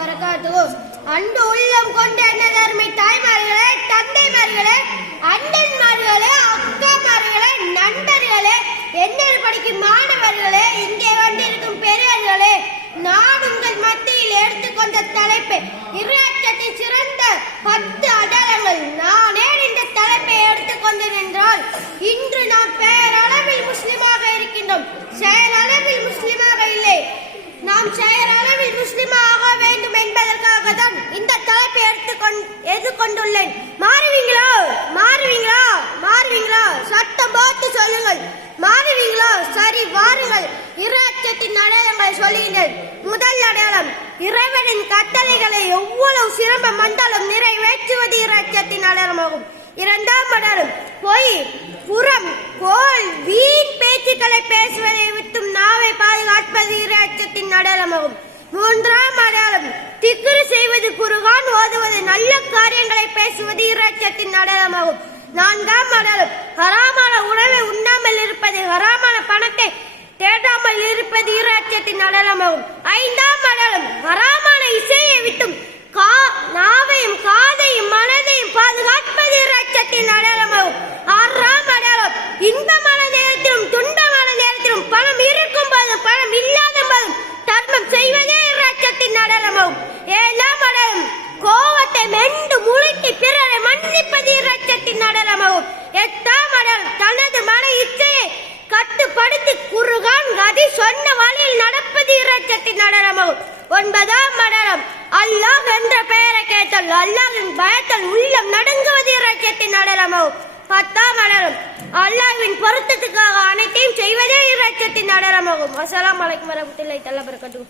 வரகாத்துஹு. அன்பு உள்ளம் கொண்ட அருமை தாய்மார்களே, தந்தைமார்களே, அண்ணன்மார்களே, அக்காமார்களே, நண்பர்களே, என்னில் படிக்கும் மாணவர்களே, இங்கே வந்திருக்கும் பெரியவர்களே, நான் உங்கள் மத்தியில் எடுத்துக்கொண்ட தலைப்பு இறையச்சத்தின் சிறந்த 10 அடையாளங்கள். நான் ஏன் இந்த தலைப்பை எடுத்துக்கொண்டேன் என்றால், இன்று நாம் பேரளவில் முஸ்லிமாக இருக்கின்றோம், செயலளவில் முஸ்லிமாக இல்லை. நாம் செயலளவில் முஸ்லிமாக வேண்டும் என்பதற்காக தான் இந்த தலைப்பை எடுத்துக்கொண்டுள்ளேன். மாறுவீங்களா? மாறுவீங்களா? மாறுவீங்களா? சட்டம் போட்டு சொல்லுங்கள். மாறுவீங்களா? சரி, வாருங்கள். இறையச்சத்தின் அடையாளங்களை சொல்லுங்கள். முதல் அடையாளம், இறைவனின் கட்டளைகளை எவ்வளவு சிரமம் வந்தாலும் நிறைவேற்றுவது இறையச்சத்தின் அடையாளமாகும். இரண்டாம் அடையாளம், பொய், புறம், கோல், வீண் பேச்சுக்களை பேசுவதை விட்டும் நாவை பாதுகாப்பது இறையச்சத்தின் அடையாளமாகும். மூன்றாம் அடையாளம், திக்ரு செய்வது, குர்ஆன் ஓதுவது, நல்ல காரியங்களை பேசுவது இறையச்சத்தின் அடையாளமாகும். நான்காம் அடையாளம், ஹராமான உணவை உண்ணாமல் இருப்பது, ஹராமான பணத்தை தேடாமல் இருப்பது இறையச்சத்தின் அடையாளமாகும். ஐந்தாம் அடையாளம், ஹராமான இசையை விட்டும் நாவையும் காதையும் மனதையும் பாதுகாப்பது இறையச்சத்தின் அடையாளமாகும். ஆறாம் அடையாளம், இன்பமான நேரத்திலும் துன்பமான நேரத்திலும் பணம் இருக்கும் போதும் பணம் இல்லாத போதும் தர்மம் செய்வதே இறையச்சத்தின் அடையாளமாகும். ஏழாம் அடையாளம், கோவத்தை மென்று முழுக்கி பிறரை மன்னிப்பது இறையச்சத்தின் அடையாளமாகும். எட்டாம் அடையாளம், தனது மன இச்சையை கட்டுப்படுத்தி குர்ஆன் ஹதீஸ் சொன்ன வழியில் நடப்பது இறையச்சத்தின் அடையாளமாகும். ஒன்பதாம் அடையாளம், அல்லாஹ் என்ற பெயரை கேட்டால் அல்லாஹ்வின் பயத்தால் உள்ளம் நடுங்குவது இறையச்சத்தின் அடையாளமாகும். பத்தாம் அடையாளம், அல்லாஹ்வின் பொருத்தத்துக்காக அனைத்தையும் செய்வதே இறையச்சத்தின் அடையாளமாகும். அஸ்ஸலாமு அலைக்கும் வரஹ்மத்துல்லாஹி தஆலா வபரகாத்துஹு.